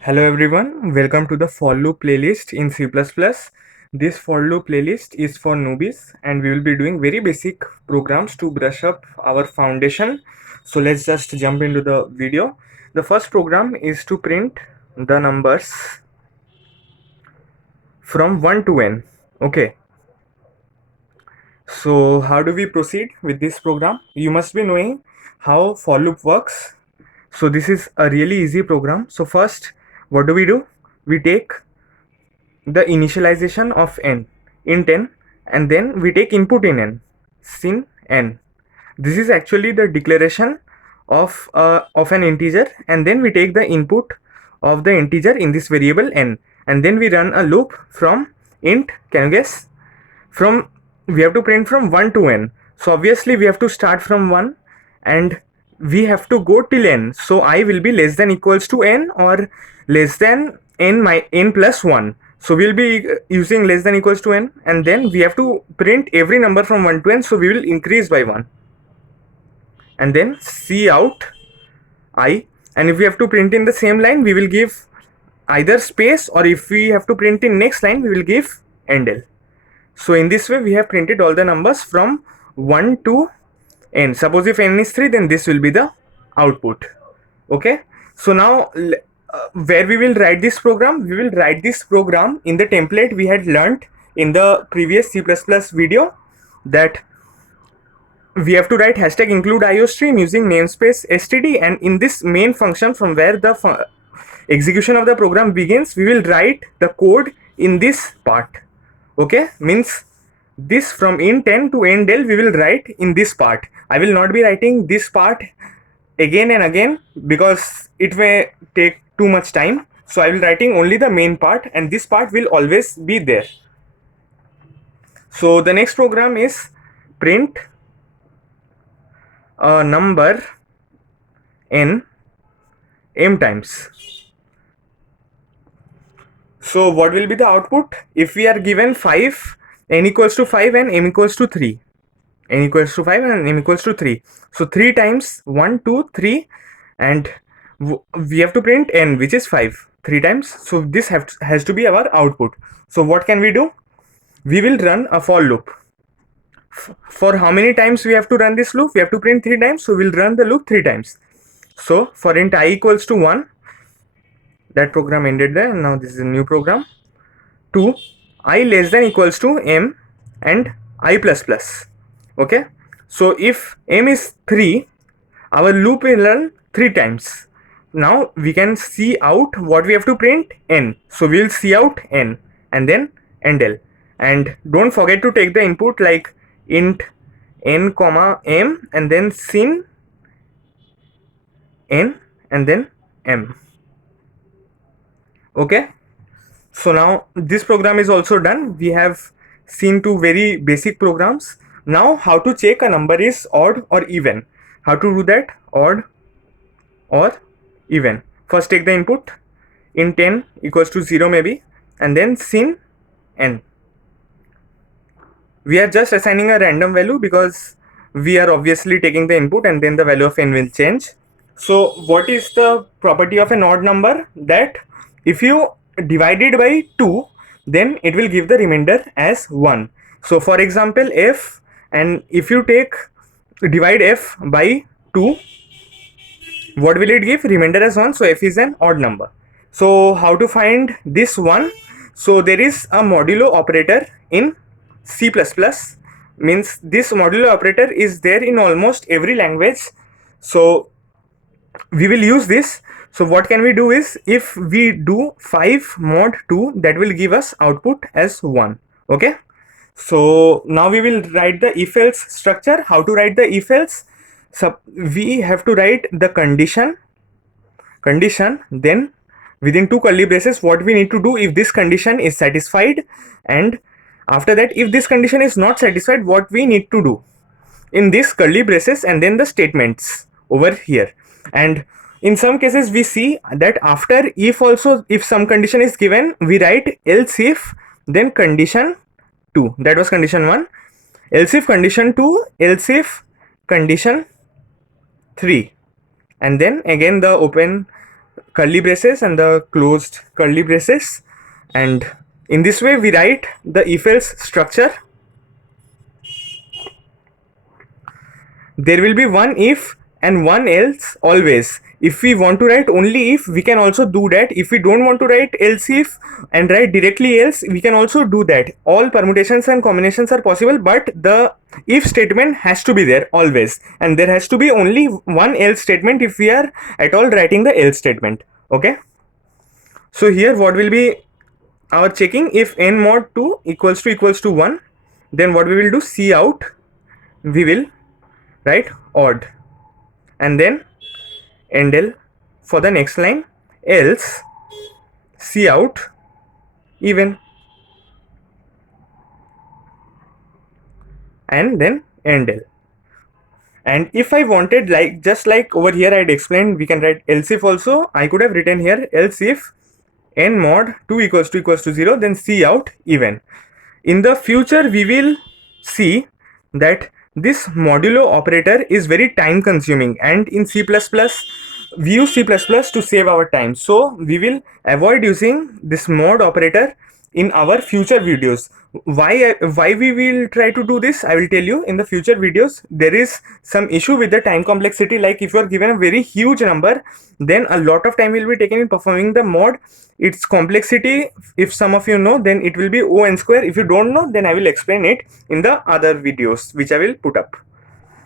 Hello everyone, welcome to the for loop playlist in C++. This for loop playlist is for newbies and we will be doing very basic programs to brush up our foundation. So let's just jump into the video. The first program is to print the numbers from 1 to n. Okay. So how do we proceed with this program? You must be knowing how for loop works. So this is a really easy program. So first, what do? We take the initialization of n int n, and then we take input in n, sin n. This is actually the declaration of an integer, and then we take the input of the integer in this variable n, and then we run a loop from int. Can you guess? From we have to print from 1 to n, so obviously we have to start from 1 and we have to go till n. So I will be less than equals to n or less than n plus 1. So we'll be using less than equals to n, and then we have to print every number from 1 to n, so we will increase by 1, and then C out I. And if we have to print in the same line, we will give either space, or if we have to print in next line, we will give endl. So in this way we have printed all the numbers from 1 to n. Suppose if n is 3, then this will be the output. Okay, so now where we will write this program? We will write this program in the template we had learnt in the previous C++ video, that we have to write hashtag include iostream using namespace std, and in this main function from where the execution of the program begins, we will write the code in this part. Okay, means this from int n to endl we will write in this part. I will not be writing this part again and again because it may take too much time, so I will writing only the main part, and this part will always be there. So the next program is print a number n m times. So what will be the output? If we are given 5, n equals to 5 and m equals to 3, n equals to 5 and m equals to 3, so 3 times 1 2 3, and we have to print n, which is 5, 3 times, so this has to be our output. So what can we do? We will run a for loop. For how many times we have to run this loop? We have to print 3 times, so we'll run the loop 3 times. So for int I equals to 1, that program ended there, and now this is a new program. 2, I less than equals to m and I plus plus. Okay, so if m is 3, our loop will run 3 times. Now we can see out what we have to print, n. So we will see out n and then endl, and don't forget to take the input like int n comma m and then sin n and then m. Okay, so now this program is also done. We have seen two very basic programs. Now how to check a number is odd or even? How to do that? Odd or even. First take the input int n equals to 0 maybe, and then sin n. We are just assigning a random value because we are obviously taking the input, and then the value of n will change. So what is the property of an odd number? That if you divide it by 2, then it will give the remainder as 1. So for example f, and if you take divide f by 2, what will it give? Remainder as 1. So f is an odd number. So how to find this one? So there is a modulo operator in C++, means this modulo operator is there in almost every language, so we will use this. So what can we do is, if we do 5 mod 2, that will give us output as 1. Okay, so now we will write the if else structure. How to write the if else? So we have to write the condition, then within 2 curly braces, what we need to do if this condition is satisfied, and after that if this condition is not satisfied, what we need to do in this curly braces, and then the statements over here. And in some cases we see that after if also, if some condition is given, we write else if, then condition 2, that was condition 1, else if condition 2, else if condition 3, and then again the open curly braces and the closed curly braces, and in this way we write the if else structure. There will be one if and one else always. If we want to write only if, we can also do that. If we don't want to write else if and write directly else, we can also do that. All permutations and combinations are possible, but the if statement has to be there always, and there has to be only one else statement if we are at all writing the else statement. Okay, so here what will be our checking? If n mod 2 equals to 1, then what we will do, C out, we will write odd, and then endl for the next line, else C out even, and then endl. And if I wanted, like just like over here I had explained, we can write else if also. I could have written here else if n mod 2 equals to 0, then C out even. In the future we will see that this modulo operator is very time consuming, and in C++ we use C++ to save our time, so we will avoid using this mod operator in our future videos. Why we will try to do this, I will tell you in the future videos. There is some issue with the time complexity, like if you are given a very huge number, then a lot of time will be taken in performing the mod. Its complexity, if some of you know, then it will be O n square. If you don't know, then I will explain it in the other videos which I will put up.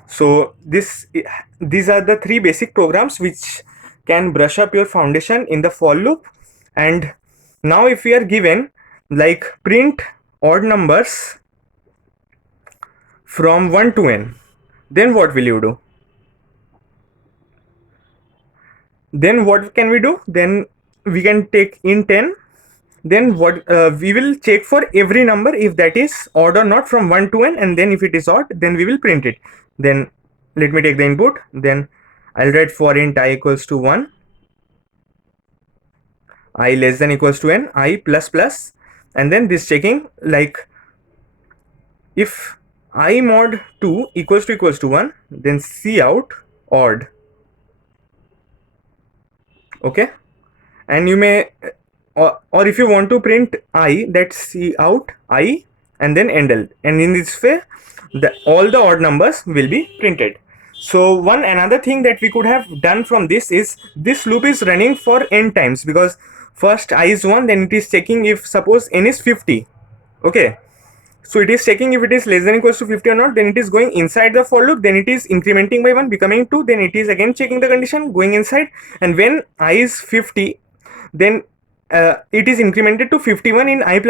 So these are the three basic programs which can brush up your foundation in the for loop. And now if we are given like print odd numbers from 1 to n, then what will you do? Then what can we do? Then we can take int n. Then what we will check for every number if that is odd or not from 1 to n, and then if it is odd, then we will print it. Then let me take the input. Then I'll write for int I equals to 1, I less than equals to n, I plus plus, and then this checking like if I mod 2 equals to 1, then C out odd. Okay, and you may or if you want to print I, that C out I and then endl, and in this way all the odd numbers will be printed. So another thing that we could have done from this is, this loop is running for n times, because first I is 1, then it is checking if suppose n is 50. Okay, so it is checking if it is less than equals to 50 or not, then it is going inside the for loop, then it is incrementing by 1 becoming 2, then it is again checking the condition, going inside, and when I is 50, then it is incremented to 51 in I++,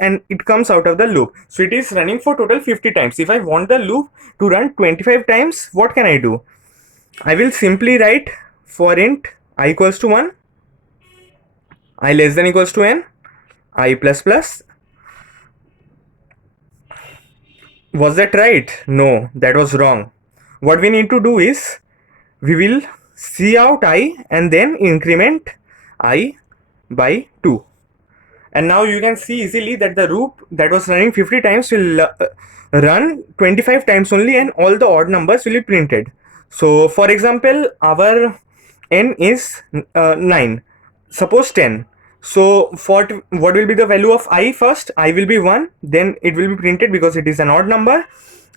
and it comes out of the loop. So it is running for total 50 times. If I want the loop to run 25 times, what can I do? I will simply write for int I equals to 1, I less than equals to n, I++. Was that right? No, that was wrong. What we need to do is, we will C out I and then increment I by 2, and now you can see easily that the loop that was running 50 times will run 25 times only, and all the odd numbers will be printed. So for example, our n is 9, suppose 10. So for what will be the value of I? First I will be 1, then it will be printed because it is an odd number,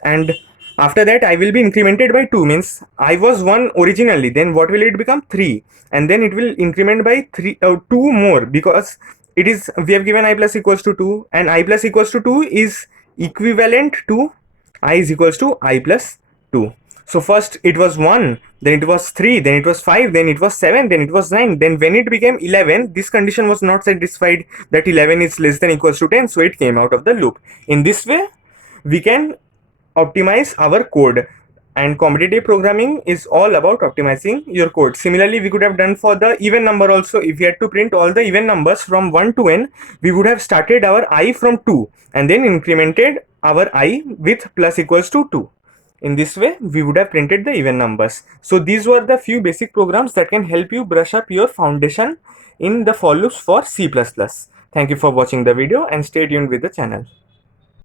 and after that I will be incremented by 2, means I was 1 originally, then what will it become? 3, and then it will increment by 2 more, because it is, we have given I plus equals to 2, and I plus equals to 2 is equivalent to I is equals to I plus 2. So first it was 1, then it was 3, then it was 5, then it was 7, then it was 9, then when it became 11, this condition was not satisfied, that 11 is less than equals to 10, so it came out of the loop. In this way we can optimize our code, and competitive programming is all about optimizing your code. Similarly, we could have done for the even number also. If we had to print all the even numbers from 1 to n, we would have started our I from 2 and then incremented our I with plus equals to 2. In this way we would have printed the even numbers. So these were the few basic programs that can help you brush up your foundation in the for loops for C++. Thank you for watching the video and stay tuned with the channel.